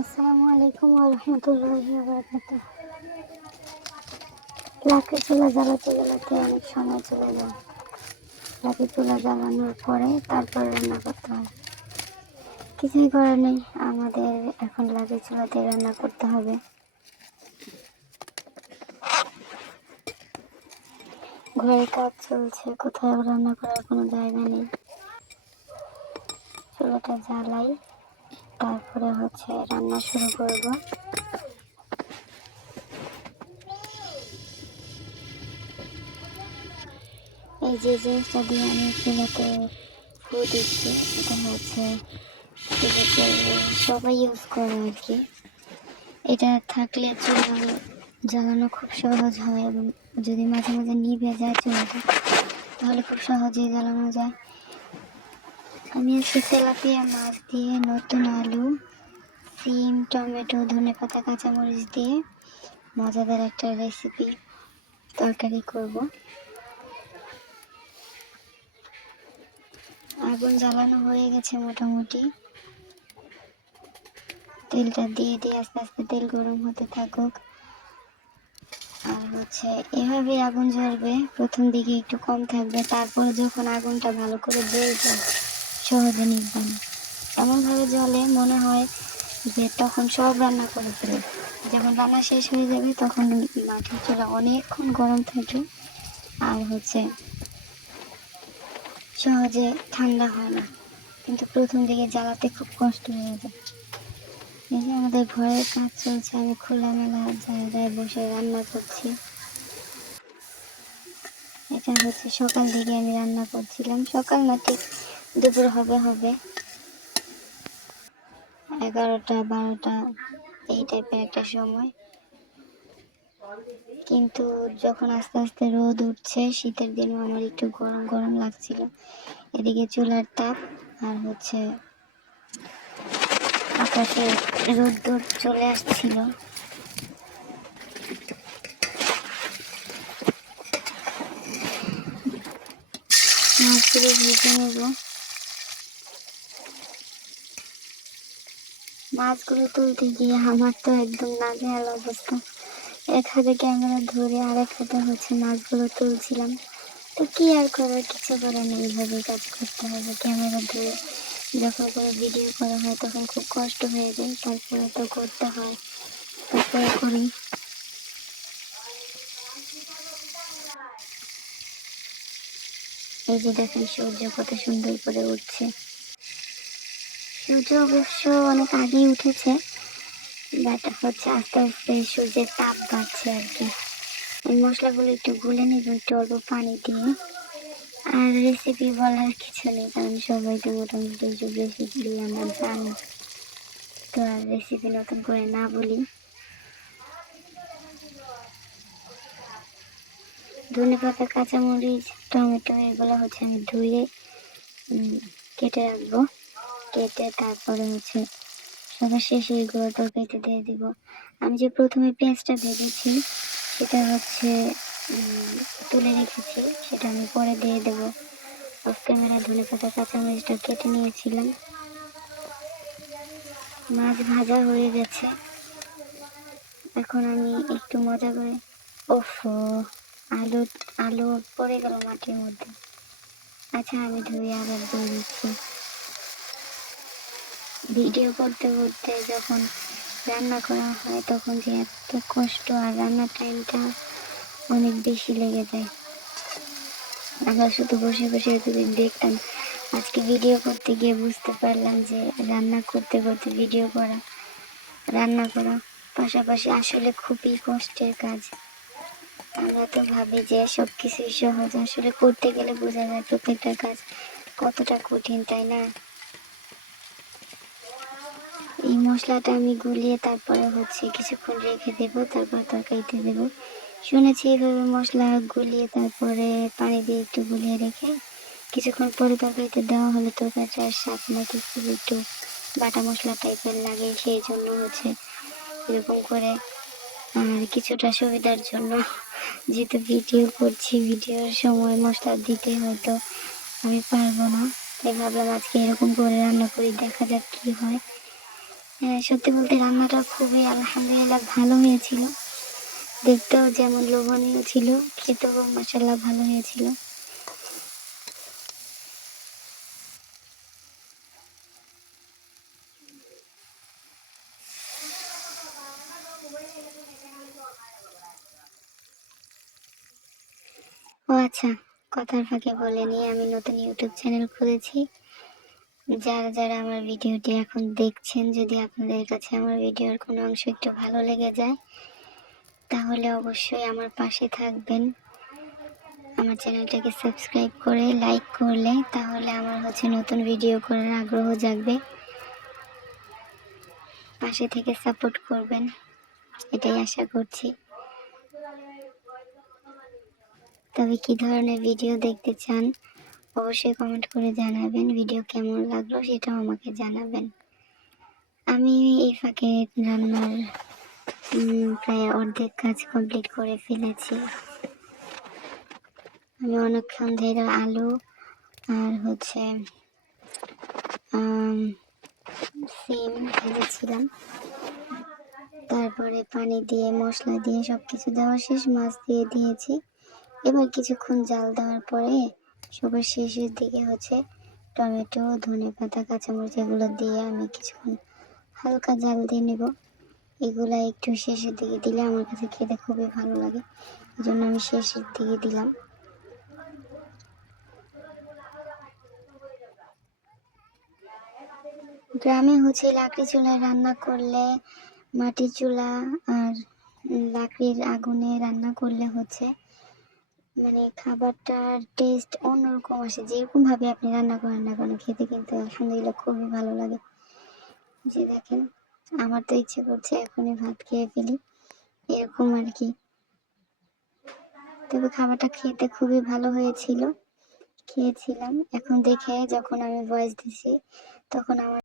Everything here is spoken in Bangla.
আসসালামু আলাইকুম ওয়া রাহমাতুল্লাহি ওয়া বারাকাতুহু। লাকড়ি চুলা জ্বালাতে অনেক সময় চলে যায়। লাকড়ি চুলা জ্বালানোর পরে তারপরে রান্না করতে হয়। কিছুই করার নেই, আমাদের এখন লাকড়ি চুলাতে রান্না করতে হবে। ঘরে কাজ চলছে, কোথাও রান্না করার কোনো জায়গা নেই। চুলাটা জ্বালাই, তারপরে রান্না শুরু করব। এই যে জিনিসটা দিয়ে আমি চুলাতে ফু দিচ্ছি, এটা সবাই ইউজ করে আর কি। এটা থাকলে চুলা জ্বালানো খুব সহজ হয়, এবং যদি মাঝে মাঝে নিভে যায় চুলাটা, তাহলে খুব সহজেই জ্বালানো যায়। আমি আজকে তেলাপিয়া মাছ দিয়ে নতুন আলু, সিম, টমেটো, ধনেপাতা, কাঁচামরিচ দিয়ে মজাদার একটা রেসিপি তরকারি করব। আগুন জ্বালানো হয়ে গেছে মোটামুটি। তেলটা দিয়ে আস্তে আস্তে তেল গরম হতে থাকুক। আর এভাবে আগুন জ্বলবে, প্রথম দিকে একটু কম থাকবে, তারপর যখন আগুনটা ভালো করে জ্বলবে সহজে নিভবে না। এমনভাবে জ্বলে মনে হয় যে তখন সব রান্না করে ফেলে। যখন রান্না শেষ হয়ে যাবে তখন মাটির চুলা অনেকক্ষণ গরম থাকে, আর সহজে ঠান্ডা হয় না, কিন্তু প্রথম দিকে জ্বালাতে খুব কষ্ট হয়ে যায়। এই যে আমাদের ঘরের কাজ চলছে, আমি খোলামেলা জায়গায় বসে রান্না করছি। এটা সকাল দিকে আমি রান্না করছিলাম, সকাল না ঠিক দুপুর হবে 11টা 12টা এই টাইপের একটা সময়। কিন্তু যখন আস্তে আস্তে রোদ উঠছে, শীতের দিনও আমার একটু গরম গরম লাগছিল। এদিকে চুলার তাপ, আর আকাশে রোদ্দুর চলে আসছিল। মাছগুলো ভেজে নেব। মাছগুলো তুলতে গিয়ে আমার তো একদম নাজেহাল অবস্থা। এক হাতে ক্যামেরা ধরে আর এক হাতে মাছগুলো তুলছিলাম। তো কি আর করার, কিছু করার নেই, এইভাবেই কাজ করতে হবে। ক্যামেরা ধরে যখন কোনো ভিডিও করা হয় তখন খুব কষ্ট হয়ে যায়, তারপরে তো করতে হয়, তারপরে করি। এই যে দেখেন সূর্য কত সুন্দর করে উঠছে। সূর্য অবশ্য অনেক আগেই উঠেছে, বাট আস্তে আস্তে সূর্যের তাপ বাড়ছে আর কি। এই মশলাগুলো একটু গুলে নিব একটু অল্প পানি দিয়ে। আর রেসিপি বলার কিছু নেই, কারণ সবাই তো মোটামুটি এইসব রেসিপি আমরা জানি, তো আর রেসিপি নতুন করে না বলি। ধনেপাতা, কাঁচামরিচ, টমেটো এগুলো আমি ধুয়ে কেটে রাখবো। কেটে তারপরে সবার শেষে এগুলো তরকারিতে দিয়ে দিব। আমি যে প্রথমে পেঁয়াজটা ভেজেছি সেটা তুলে রেখেছি, সেটা আমি পরে দিয়ে দেবো। অফ ক্যামেরা ধনেপাতা, কাঁচামরিচটা কেটে নিয়েছিলাম। মাছ ভাজা হয়ে গেছে, এখন আমি একটু মজা করে, ওফো, আলু আলু পড়ে গেল মাটির মধ্যে। আচ্ছা, আমি ধুয়ে আবার দিয়ে দিচ্ছি। ভিডিও করতে করতে যখন রান্না করা হয় তখন যে এত কষ্ট, আর রান্নার টাইমটা অনেক বেশি লেগে যায়। আমরা শুধু বসে বসে যদি দেখতাম। আজকে ভিডিও করতে গিয়ে বুঝতে পারলাম যে রান্না করতে করতে ভিডিও করা, রান্না করা পাশাপাশি আসলে খুবই কষ্টের কাজ। আমরা তো ভাবি যে সব কিছুই সহজ, আসলে করতে গেলে বোঝা যায় প্রত্যেকটা কাজ কতটা কঠিন, তাই না? এই মশলাটা আমি গুলিয়ে তারপরে কিছুক্ষণ রেখে দেবো, তারপর তরকারিতে দেবো। শুনেছি এইভাবে মশলা গুলিয়ে তারপরে পানি দিয়ে একটু গুলিয়ে রেখে কিছুক্ষণ পরে তরকারিতে দেওয়া হলে তরকারিটার স্বাদ নাকি খুব একটু বাটা মশলা টাইপের লাগে, সেই জন্য এরকম করে। আর কিছুটা সুবিধার জন্য, যেহেতু ভিডিও করছি, ভিডিওর সময় মশলা দিতে হয়তো আমি পারবো না, তাই ভাবলাম আজকে এরকম করে রান্না করি, দেখা যাক কি হয়। সত্যি বলতে রান্নাটা খুবই আলহামদুলিল্লাহ ভালো হয়েছিল। দেখতেও যেমন লোভনীয় ছিল, খেতেও মাশাআল্লাহ ভালো হয়েছিল। ও আচ্ছা, কথার ফাঁকে বলে নিই, আমি নতুন ইউটিউব চ্যানেল খুলেছি। যারা যারা আমার ভিডিওটি এখন দেখছেন, যদি আপনাদের কাছে আমার ভিডিওর কোনো অংশ একটু ভালো লেগে যায়, তাহলে অবশ্যই আমার পাশে থাকবেন। আমার চ্যানেলটাকে সাবস্ক্রাইব করে লাইক করলে তাহলে আমার নতুন ভিডিও করার আগ্রহ জাগবে। পাশে থেকে সাপোর্ট করবেন, এটাই আশা করছি। তবে কি ধরনের ভিডিও দেখতে চান অবশ্যই কমেন্ট করে জানাবেন। ভিডিও কেমন লাগলো সেটাও আমাকে জানাবেন। আমি এই ফাঁকে রান্নার প্রায় অর্ধেক কাজ কমপ্লিট করে ফেলেছি। আমি অনেকক্ষণ ধরে আলু আর সিম ভেজেছিলাম। তারপরে পানি দিয়ে মশলা দিয়ে সবকিছু দেওয়া শেষ, মাছ দিয়ে দিয়েছি। এবার কিছুক্ষণ জাল দেওয়ার পরে সবার শেষের দিকে টমেটো, ধনেপাতা, কাঁচামরিচ এগুলো দিয়ে আমি কিছুক্ষণ হালকা জাল দিয়ে নেব। এগুলা একটু শেষের দিকে দিলে আমার কাছে খেতে খুবই ভালো লাগে, এই জন্য আমি শেষের দিকে দিলাম। গ্রামে লাকড়ি চুলায় রান্না করলে, মাটির চুলা আর লাকড়ির আগুনে রান্না করলে মানে খাবারটার টেস্ট অন্যরকম আসে। যেরকম ভাবে আপনি রান্না করেন না কেন, খেতে কিন্তু আলহামদুলিল্লাহ খুবই ভালো লাগে। যে দেখেন, আমার তো ইচ্ছে করছে এখনই ভাত খেয়ে ফেলি, এরকম আর কি। তবে খাবারটা খেতে খুবই ভালো হয়েছিল, খেয়েছিলাম। এখন দেখে যখন আমি ভয়েস দিছি তখন আমার